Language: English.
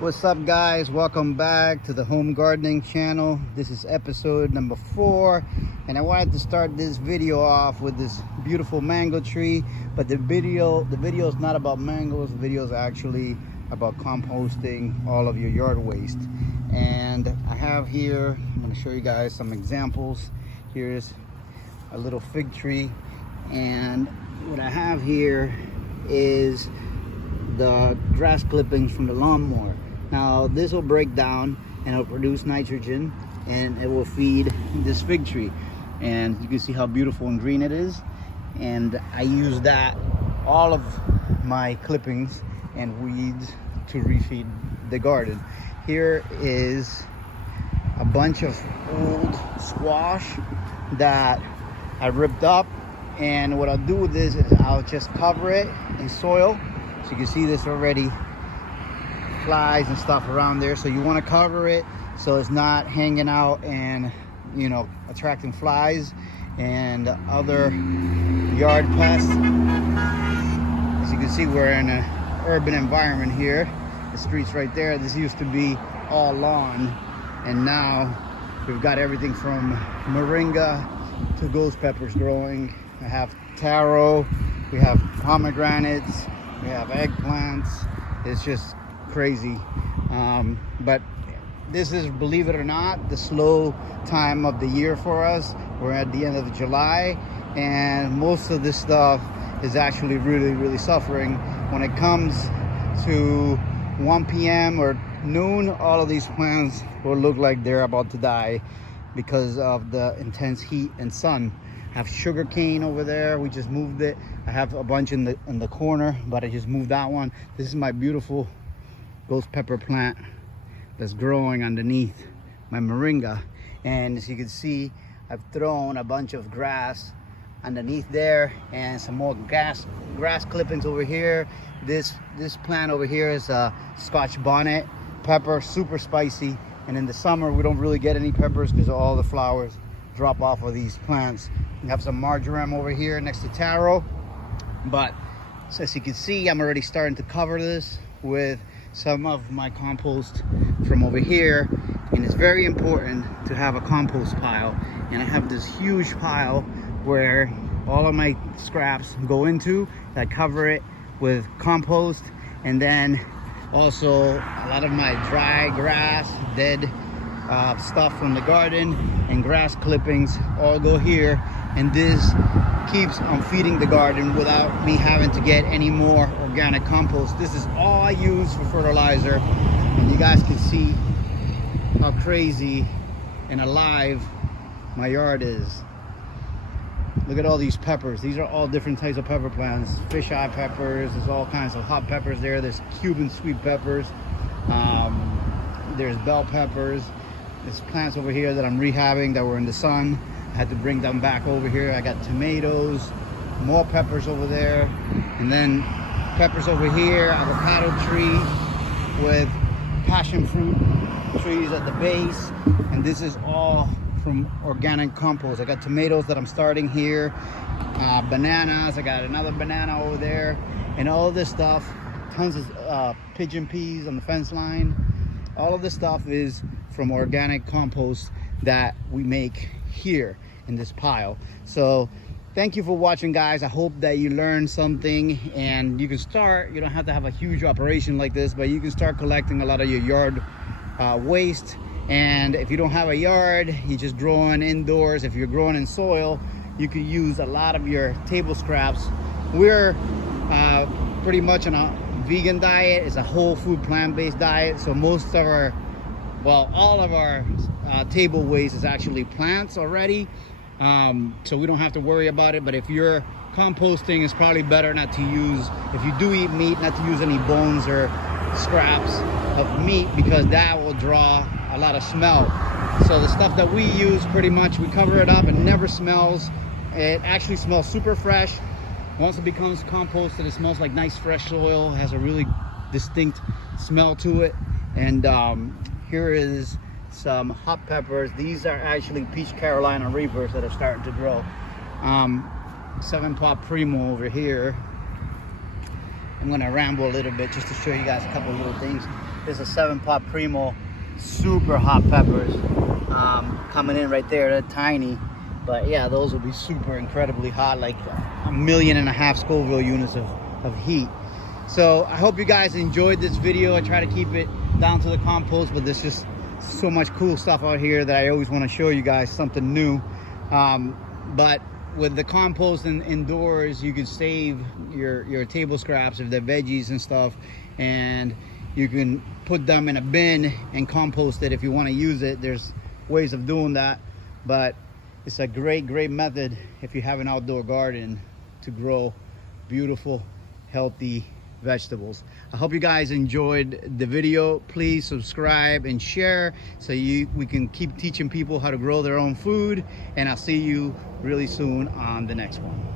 What's up, guys? Welcome back to the home gardening channel. This is episode number 4, and I wanted to start this video off with this beautiful mango tree, but the video is not about mangoes. The video is actually about composting all of your yard waste. And I have here, I'm going to show you guys some examples. Here's a little fig tree, and what I have here is the grass clippings from the lawnmower. Now this will break down and it'll produce nitrogen, and it will feed this fig tree, and you can see how beautiful and green it is. And I use that, all of my clippings and weeds, to refeed the garden. Here is a bunch of old squash that I ripped up, and what I'll do with this is I'll just cover it in soil. So you can see this already, flies and stuff around there. So you want to cover it so it's not hanging out and, you know, attracting flies and other yard pests. As you can see, we're in an urban environment here. The street's right there. This used to be all lawn, and now we've got everything from moringa to ghost peppers growing. I have taro, we have pomegranates, we have eggplants. It's just crazy. But this is, believe it or not, the slow time of the year for us. We're at the end of July, and most of this stuff is actually really suffering. When it comes to 1 p.m. or noon, all of these plants will look like they're about to die because of the intense heat and sun. I have sugar cane over there. We just moved it. I have a bunch in the corner, but I just moved that one. This is my beautiful ghost pepper plant that's growing underneath my moringa. And as you can see, I've thrown a bunch of grass underneath there and some more grass clippings over here. This plant over here is a Scotch bonnet pepper, super spicy. And in the summer, we don't really get any peppers because all the flowers drop off of these plants. We have some marjoram over here next to taro. But so as you can see, I'm already starting to cover this with some of my compost from over here. And it's very important to have a compost pile. And I have this huge pile where all of my scraps go into. I cover it with compost, and then also a lot of my dry grass, dead stuff from the garden, and grass clippings all go here. And this keeps on feeding the garden without me having to get any more organic compost. This is all I use for fertilizer, and you guys can see how crazy and alive my yard is. Look at all these peppers. These are all different types of pepper plants. Fisheye peppers, there's all kinds of hot peppers there. There's Cuban sweet peppers. There's bell peppers. There's plants over here that I'm rehabbing that were in the sun. I had to bring them back over here. I got tomatoes, more peppers over there, and then peppers over here, avocado tree with passion fruit trees at the base. And this is all from organic compost. I got tomatoes that I'm starting here, bananas, I got another banana over there, and all of this stuff, tons of pigeon peas on the fence line. All of this stuff is from organic compost that we make here in this pile. So thank you for watching, guys. I hope that you learned something, and you can start, you don't have to have a huge operation like this, but you can start collecting a lot of your yard waste. And if you don't have a yard, you're just growing indoors. If you're growing in soil, you can use a lot of your table scraps. We're pretty much on a vegan diet. It's a whole food plant-based diet, so most of our, well, all of our table waste is actually plants already, so we don't have to worry about it. But if you're composting, it's probably better not to use, if you do eat meat, not to use any bones or scraps of meat, because that will draw a lot of smell. So the stuff that we use, pretty much we cover it up, and never smells. It actually smells super fresh. Once it becomes composted, it smells like nice fresh soil. It has a really distinct smell to it. And here is some hot peppers. These are actually peach Carolina Reapers that are starting to grow. 7-pot Primo over here. I'm gonna ramble a little bit just to show you guys a couple of little things. This is a 7-pot Primo, super hot peppers coming in right there. They're tiny, but yeah, those will be super incredibly hot, like 1.5 million Scoville units of heat. So I hope you guys enjoyed this video. I try to keep it down to the compost, but there's just so much cool stuff out here that I always want to show you guys something new. But with the compost and indoors, you can save your table scraps of the veggies and stuff, and you can put them in a bin and compost it if you want to use it. There's ways of doing that, but it's a great method if you have an outdoor garden to grow beautiful, healthy vegetables. I hope you guys enjoyed the video. Please subscribe and share so we can keep teaching people how to grow their own food, and I'll see you really soon on the next one.